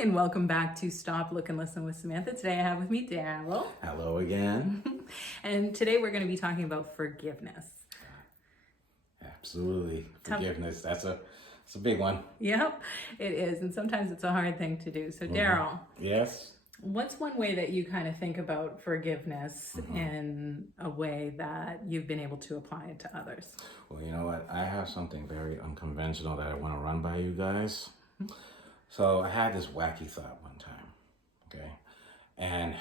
and welcome back to Stop, Look, and Listen with Samantha. Today I have with me Daryl. Hello again. And today we're going to be talking about forgiveness. Absolutely. Forgiveness. That's a big one. Yep, it is. And sometimes it's a hard thing to do. So Daryl, Yes. what's one way that you kind of think about forgiveness in a way that you've been able to apply it to others? Well, you know what? I have something very unconventional that I want to run by you guys. So I had this wacky thought one time, okay? And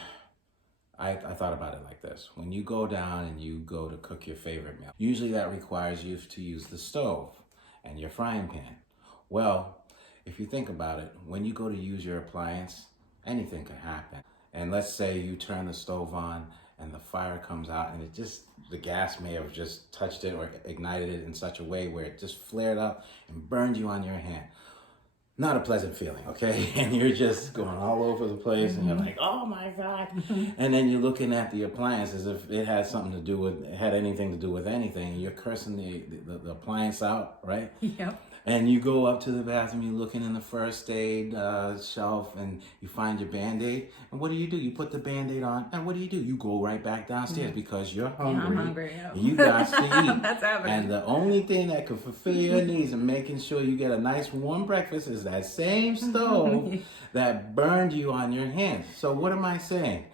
I thought about it like this. When you go down and you go to cook your favorite meal, usually that requires you to use the stove and your frying pan. Well, if you think about it, when you go to use your appliance, anything can happen. And let's say you turn the stove on and the fire comes out and the gas may have just touched it or ignited it in such a way where it just flared up and burned you on your hand. Not a pleasant feeling, okay? And you're just going all over the place and you're like, oh my God. And then you're looking at the appliance as if it had anything to do with anything. And you're cursing the appliance out, right? Yep. And you go up to the bathroom, you're looking in the first aid shelf and you find your Band-Aid. And what do? You put the Band-Aid on and what do? You go right back downstairs because you're hungry. Yeah, I'm hungry. Yep. You got to eat. That's happening. And the only thing that can fulfill your needs and making sure you get a nice warm breakfast is that same stove that burned you on your hands. So what am I saying?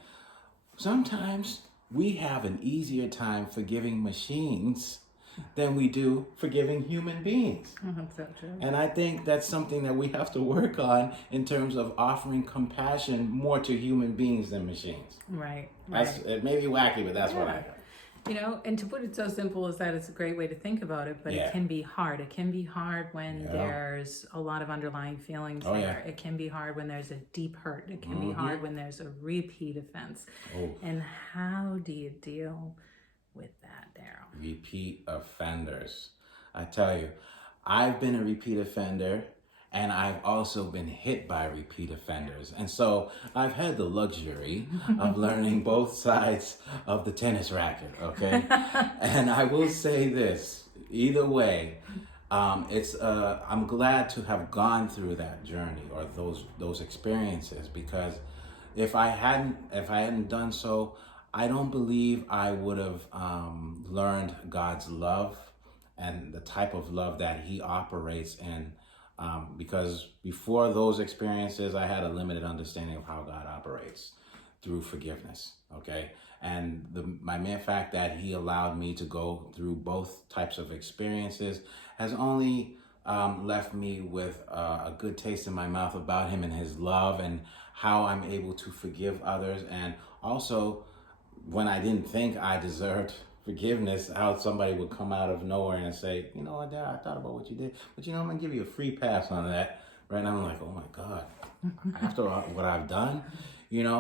Sometimes we have an easier time forgiving machines than we do forgiving human beings. That's so true. And I think that's something that we have to work on in terms of offering compassion more to human beings than machines. Right. It may be wacky, but that's what I think. You know, and to put it so simple as that, it's a great way to think about it, but it can be hard. It can be hard when there's a lot of underlying feelings there. It can be hard when there's a deep hurt. It can be hard when there's a repeat offense. And how do you deal with that, Daryl? Repeat offenders. I tell you, I've been a repeat offender and I've also been hit by repeat offenders. And so I've had the luxury of learning both sides of the tennis racket, okay? And I will say this, either way, I'm glad to have gone through that journey or those experiences, because if I hadn't done so, I don't believe I would have learned God's love and the type of love that He operates in. Because before those experiences, I had a limited understanding of how God operates through forgiveness, okay? And my mere fact that He allowed me to go through both types of experiences has only left me with a good taste in my mouth about Him and His love and how I'm able to forgive others. And also, when I didn't think I deserved forgiveness, how somebody would come out of nowhere and say, you know what, Dad, I thought about what you did, but I'm going to give you a free pass on that. Right now, I'm like, oh my God, after what I've done,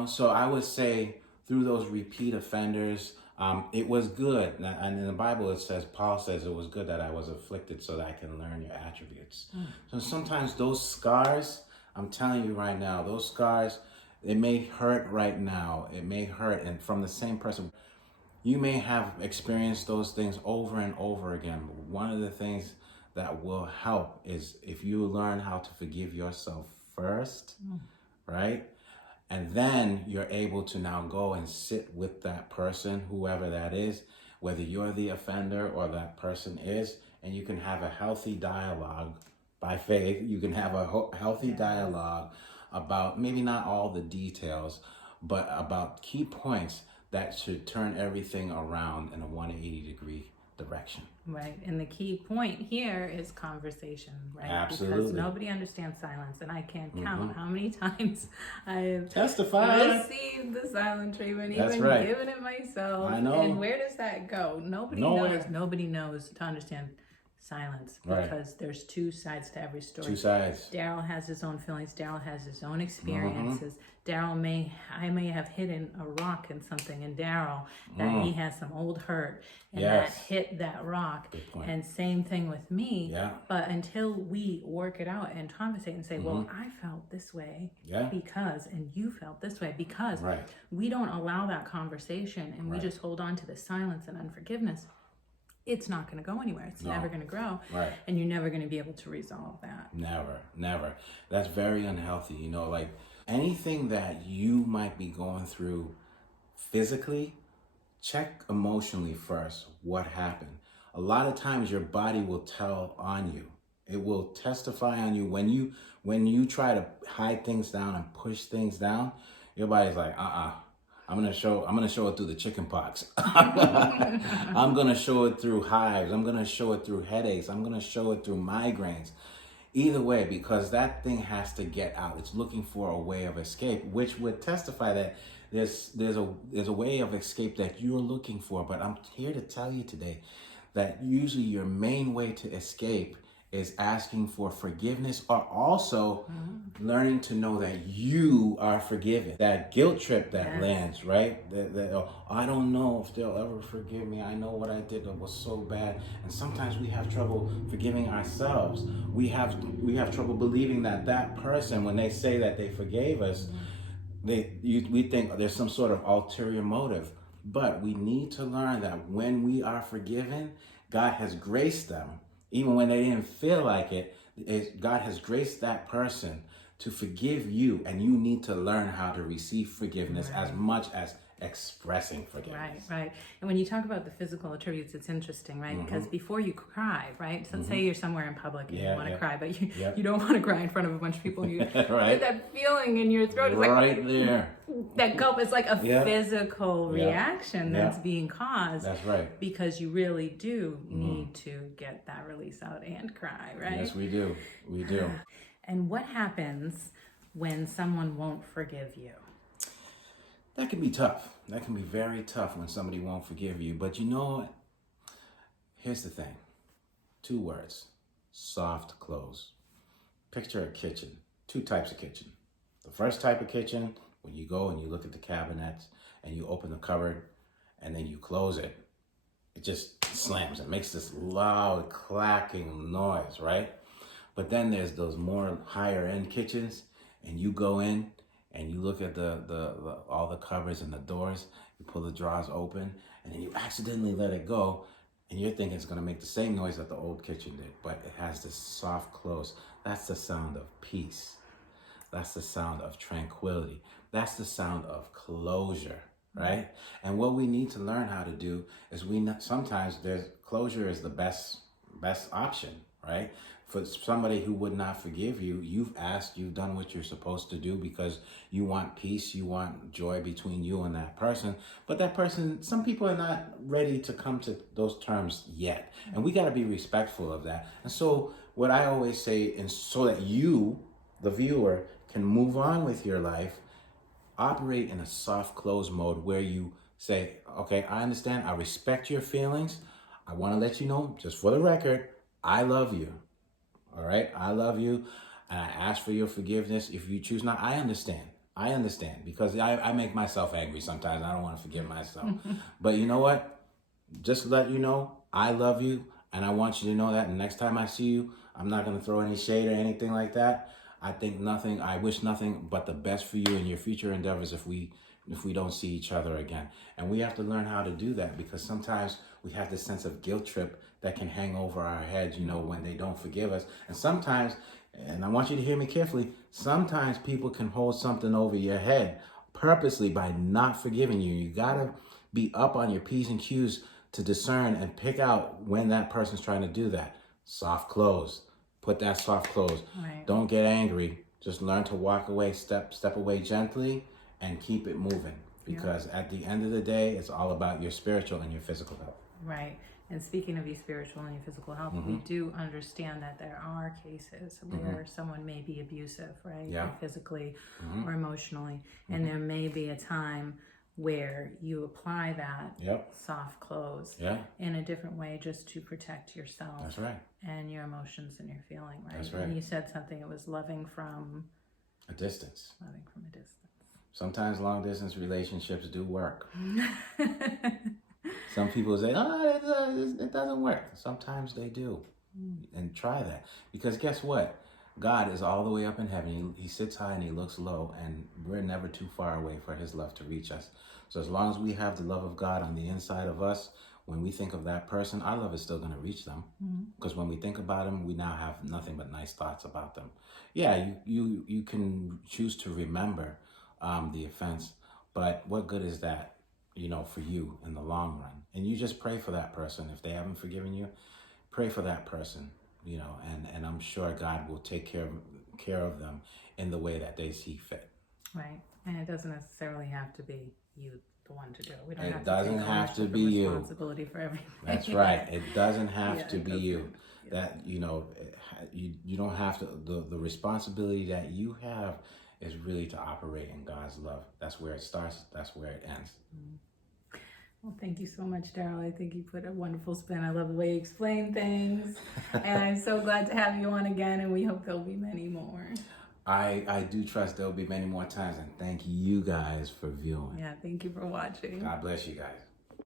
so I would say through those repeat offenders, it was good. And in the Bible, Paul says it was good that I was afflicted so that I can learn your attributes. So sometimes those scars, I'm telling you right now, those scars, it may hurt right now. It may hurt. And from the same person, you may have experienced those things over and over again. But one of the things that will help is if you learn how to forgive yourself first, right? And then you're able to now go and sit with that person, whoever that is, whether you're the offender or that person is, and you can have a healthy dialogue by faith. You can have a healthy dialogue about maybe not all the details, but about key points that should turn everything around in a 180-degree direction. Right. And the key point here is conversation, right? Absolutely. Because nobody understands silence. And I can't count how many times I've received the silent treatment, That's even right. given it myself. I know. And where does that go? Nobody knows to understand silence, because there's two sides to every story. Two sides. Daryl has his own feelings. Daryl has his own experiences. I may have hidden a rock in something in Daryl that he has some old hurt and that hit that rock. And same thing with me. Yeah. But until we work it out and conversate and say, well, I felt this way because, and you felt this way because, we don't allow that conversation and we just hold on to the silence and unforgiveness. it's not going to go anywhere. It's never going to grow. Right. And you're never going to be able to resolve that. Never. That's very unhealthy. You know, like anything that you might be going through physically, check emotionally first what happened. A lot of times your body will tell on you. It will testify on you when you try to hide things down and push things down. Your body's like, I'm gonna show it through the chicken pox. I'm gonna show it through hives. I'm gonna show it through headaches. I'm gonna show it through migraines. Either way, because that thing has to get out. It's looking for a way of escape, which would testify that there's a way of escape that you're looking for. But I'm here to tell you today that usually your main way to escape is asking for forgiveness, or also learning to know that you are forgiven. That guilt trip that lands, right? I don't know if they'll ever forgive me. I know what I did that was so bad. And sometimes we have trouble forgiving ourselves. We have trouble believing that person, when they say that they forgave us, we think there's some sort of ulterior motive. But we need to learn that when we are forgiven, God has graced them. Even when they didn't feel like it, God has graced that person to forgive you, and you need to learn how to receive forgiveness as much as expressing forgiveness. Right. And when you talk about the physical attributes, it's interesting, right? Because before you cry, right? So let's say you're somewhere in public and you want to cry, but you don't want to cry in front of a bunch of people. And you get that feeling in your throat. It's right there. That gulp is like a physical reaction that's being caused. That's right. Because you really do need to get that release out and cry, right? Yes, we do. We do. And what happens when someone won't forgive you? That can be tough. That can be very tough when somebody won't forgive you. But you know what? Here's the thing. 2 words. Soft close. Picture a kitchen. 2 types of kitchen. The first type of kitchen, when you go and you look at the cabinets and you open the cupboard and then you close it, it just slams. It makes this loud clacking noise, right? But then there's those more higher end kitchens, and you go in and you look at the all the cupboards and the doors, you pull the drawers open, and then you accidentally let it go, and you're thinking it's gonna make the same noise that the old kitchen did, but it has this soft close. That's the sound of peace. That's the sound of tranquility. That's the sound of closure, right? And what we need to learn how to do is sometimes closure is the best option, right? For somebody who would not forgive you, you've done what you're supposed to do because you want peace, you want joy between you and that person. But that person, some people are not ready to come to those terms yet. And we got to be respectful of that. And so what I always say, and so that you, the viewer, can move on with your life, operate in a soft close mode where you say, okay, I understand, I respect your feelings. I want to let you know, just for the record, I love you. All right, I love you, and I ask for your forgiveness. If you choose not, I understand, because I make myself angry sometimes. I don't want to forgive myself. But you know what? Just to let you know, I love you, and I want you to know that. And next time I see you, I'm not going to throw any shade or anything like that. I wish nothing but the best for you in your future endeavors if we don't see each other again. And we have to learn how to do that, because sometimes we have this sense of guilt trip that can hang over our heads, when they don't forgive us. And sometimes, and I want you to hear me carefully, sometimes people can hold something over your head purposely by not forgiving you. You gotta be up on your P's and Q's to discern and pick out when that person's trying to do that. Soft close. Put that soft close. Right. Don't get angry. Just learn to walk away, step away gently, and keep it moving. Because at the end of the day, it's all about your spiritual and your physical health. Right. And speaking of your spiritual and your physical health, we do understand that there are cases where someone may be abusive, right? Yeah. Physically or emotionally. And there may be a time where you apply that soft close in a different way just to protect yourself. That's right. And your emotions and your feeling, right? That's right. And you said something, it was loving from a distance. Loving from a distance. Sometimes long distance relationships do work. Some people say, it doesn't work. Sometimes they do. And try that. Because guess what? God is all the way up in heaven. He sits high and he looks low, and we're never too far away for his love to reach us. So as long as we have the love of God on the inside of us, when we think of that person, our love is still going to reach them. Because when we think about them, we now have nothing but nice thoughts about them. Yeah, you can choose to remember the offense, but what good is that, for you in the long run? And you just pray for that person. If they haven't forgiven you, pray for that person, and I'm sure God will take care of them in the way that they see fit. Right. And it doesn't necessarily have to be you the one to do it. We don't It doesn't have to be you. Responsibility for everything. That's right. It doesn't have to be you. Yeah. That you don't have to. The responsibility that you have is really to operate in God's love. That's where it starts. That's where it ends. Well, thank you so much, Daryl. I think you put a wonderful spin. I love the way you explain things. And I'm so glad to have you on again, and we hope there'll be many more. I do trust there'll be many more times, and thank you guys for viewing. Yeah, thank you for watching. God bless you guys.